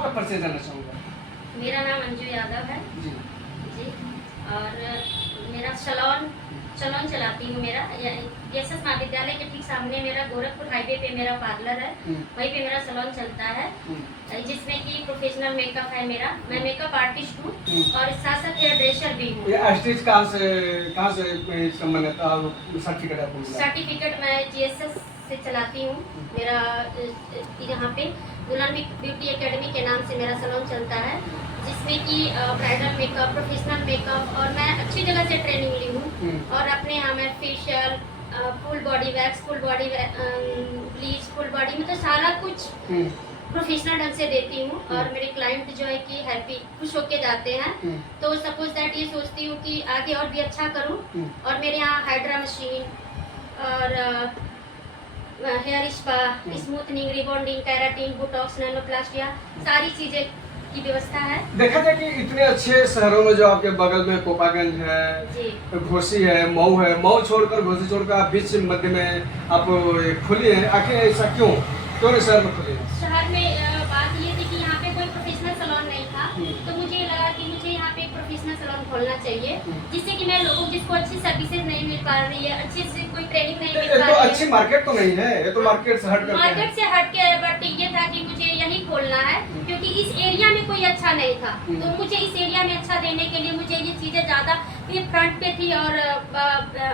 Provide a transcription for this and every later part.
आपका परिचय जानना चाहूँगा। मेरा नाम अंजू यादव है जी जी। और मेरा सलोन चलाती हूँ। मेरा एसएस महाविद्यालय के ठीक सामने मेरा गोरखपुर हाईवे पे मेरा पार्लर है। वहीं पे मेरा सलोन चलता है, जिसमें कि प्रोफेशनल मेकअप है मेरा। मैं मेकअप आर्टिस्ट हूँ और साथ साथ हेयर ड्रेसर भी हूँ। ये आर्टिस्ट कहाँ से संबंधित सर्टिफिकेट आपको मिला? सर्टिफिकेट मैं जीएसएस से चलाती हूँ। मेरा यहाँ पे दुल्हन ब्यूटी एकेडमी के नाम से मेरा सलोन चलता है, जिसमें कि ब्राइडल मेकअप, प्रोफेशनल मेकअप और मैं अच्छी जगह से ट्रेनिंग ली हूँ। और अपने यहाँ मैं facial, full body wax, full body bleach, full body मतलब सारा कुछ प्रोफेशनल ढंग से देती हूँ। और मेरे क्लाइंट जो है कि हैप्पी, खुश होके जाते हैं। तो सपोज दैट ये सोचती हूँ कि आगे और भी अच्छा करूँ। और मेरे यहाँ हाइड्रा मशीन और hair spa, smoothening, rebonding, keratin, botox, nanoplastia सारी चीजें की व्यवस्था है। देखा जाए कि इतने अच्छे शहरों में जो आपके बगल में कोपागंज है, घोसी है, मऊ है, मऊ छोड़कर घोसी छोड़कर आप बीच मध्य में आप खुली है, आखिर ऐसा क्यों नहीं शहर में खुली? शहर में बात ये थी कि यहाँ पे कोई प्रोफेशनल सैलून नहीं था, तो मुझे लगा कि मुझे यहाँ पे एक प्रोफेशनल सैलून खोलना चाहिए, जिससे कि मैं लोगों जिसको अच्छी सर्विसेज नहीं मिल पा रही है, अच्छी से कोई ट्रेनिंग नहीं मिल पा रही है। अच्छी मार्केट तो नहीं है, ये तो मार्केट से हट कर मार्केट से हट के, बट ये था कि मुझे यही खोलना है क्योंकि इस एरिया में कोई अच्छा नहीं था। तो मुझे इस एरिया में अच्छा देने के लिए मुझे ये चीजें ज्यादा फ्रंट पे थी और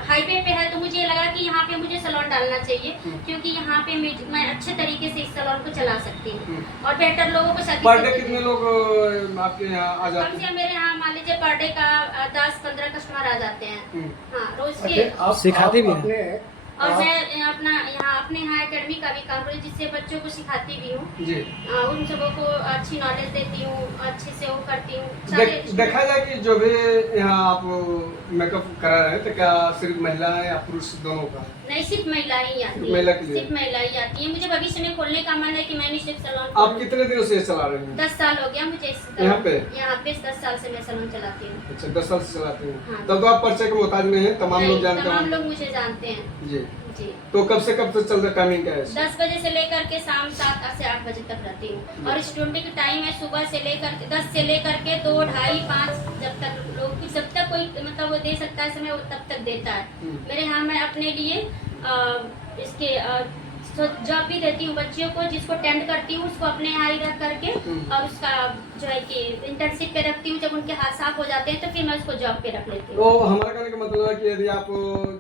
हाईवे पे है, तो मुझे लगा कि यहाँ पे मुझे सैलून डालना चाहिए, क्योंकि यहाँ पे मैं अच्छे तरीके से इस सैलून को चला सकती हूँ और बेहतर लोगों को सर्विस। पर डे कितने लोग आपके यहाँ आ जाते हैं? कम से कम मेरे यहाँ मान लीजिए पर डे का 10-15 कस्टमर आ जाते हैं। हाँ, रोज के। आप सिखाती भी हैं? और मैं अपने यहाँ एकेडमी का भी काम करूँ, जिससे बच्चों को सिखाती भी हूँ जी। उन सबों को अच्छी नॉलेज देती हूँ, अच्छे से वो करती हूँ। देखा जाए कि जो भी यहाँ आप मेकअप करा रहे हैं, तो क्या सिर्फ महिला है या पुरुष दोनों का? नहीं, सिर्फ महिला ही आती है। सिर्फ महिला ही आती है। मुझे भविष्य में खोलने का मन है कि मैंने सिर्फ सैलून। आप कितने दिनों से चला रहे हैं? 10 साल हो गया मुझे यहाँ पे 10 साल से मैं सैलून चलाती हूँ। अच्छा, 10 साल से चलाती हूँ। तब तो आप परिचय के मोहताज नहीं है, तमाम लोग जानते हैं। तमाम लोग मुझे जानते हैं जी। तो कब से कब तक चलता टाइमिंग क्या है? 10 बजे से लेकर के शाम 7 से 8 बजे तक रहती हूँ। और स्टूडेंट की टाइम है सुबह से लेकर 10 से लेकर के 2, 2:30, 5, जब तक कोई मतलब वो दे सकता है समय, वो तब तक देता है। मेरे यहाँ मैं अपने लिए इसके जॉब भी देती हूँ बच्चियों को, जिसको टेंड करती हूँ उसको अपने यहाँ ही रख करके, और उसका जो है कि इंटर्नशिप पे रखती हूँ। जब उनके हाथ साफ हो जाते हैं तो फिर मैं उसको जॉब पे रख लेती हूँ। तो हमारा कहने का मतलब है कि यदि आप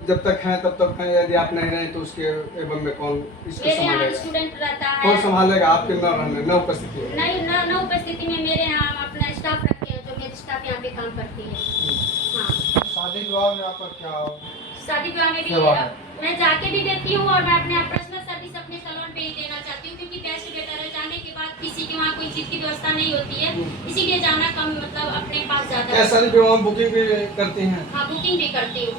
जब तक हैं तब तक हैं, यदि आप नहीं रहें तो उसके एवं में कौन इसको संभालेगा? स्टूडेंट रहता है। कौन संभालेगा आपके न उपस्थिति? नहीं, न उपस्थिति में मेरे यहाँ अपना स्टाफ रखे हैं, जो मेरी स्टाफ यहाँ पे काम करती है। हाँ। शादी विवाह में आपका क्या? शादी विवाह में भी मैं जाके भी देती हूँ, और मैं अपने पर्सनल सर्विस अपने सैलून पे ही देना चाहती हूँ, क्योंकि बेस्ट बेटर है। जाने के बाद किसी के वहाँ कोई चीज की व्यवस्था नहीं होती है, इसीलिए जाना कम, मतलब अपने पास ज्यादा। शादी विवाह बुकिंग भी करती हैं? हाँ, बुकिंग भी करती हूँ।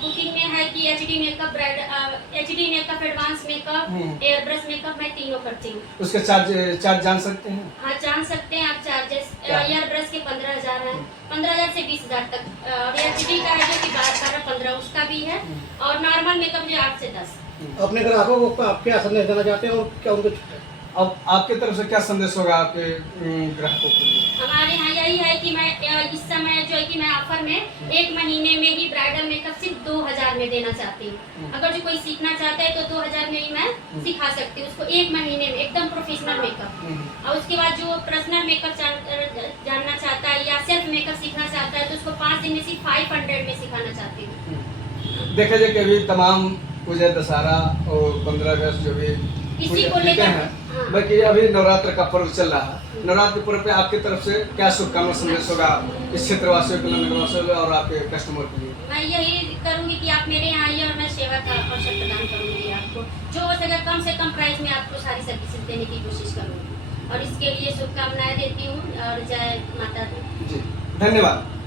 बुकिंग में है कि HD makeup, advance makeup, air brush makeup, मैं तीनों करती हूँ। उसके चार्ज जान सकते हैं? हाँ, जान सकते हैं आप चार्जेस। एयर ब्रश के 15,000 है, 15,000 से 20,000 तक। और एचडी का है जो कि 12-15 उसका भी है, और नॉर्मल मेकअप जो 8 से 10। अपने ग्राहकों को आप क्या संदेश देना चाहते हैं और क्या उनको? अब आपके तरफ से क्या संदेश होगा आपके ग्राहकों के लिए? हमारे यहाँ यही है कि मैं इस समय जो है कि मैं ऑफर में 1 महीने में ही ब्राइडल मेकअप सिर्फ 2,000 में देना चाहती हूँ। अगर जो कोई सीखना चाहता है तो 2,000 में ही मैं सिखा सकती हूँ उसको, 1 महीने में एकदम प्रोफेशनल मेकअप। और उसके बाद जो पर्सनल मेकअप जानना चाहता है या सेल्फ मेकअप सीखना चाहता है, तो उसको 5 दिन में सिर्फ 500 में सिखाना चाहती हूँ। देखा जाए कि अभी तमाम पूजा, दशहरा और 15 अगस्त जो भी इसी को लेकर हैं, बाकी अभी नवरात्र का पर्व चल रहा है। नवरात्र पर्व पे आपकी तरफ से क्या शुभकामना संदेश होगा इस क्षेत्रवासियों के लिए, नगरवासियों के और आपके कस्टमर के लिए? मैं यही करूँगी कि आप मेरे यहाँ आइए और मैं सेवा का अवसर प्रदान करूँगी आपको। जो हो सके कम से कम प्राइस में आपको सारी सर्विसेज देने की कोशिश करूँगी, और इसके लिए शुभकामनाएं देती हूँ। और जय माता दी। जी, धन्यवाद।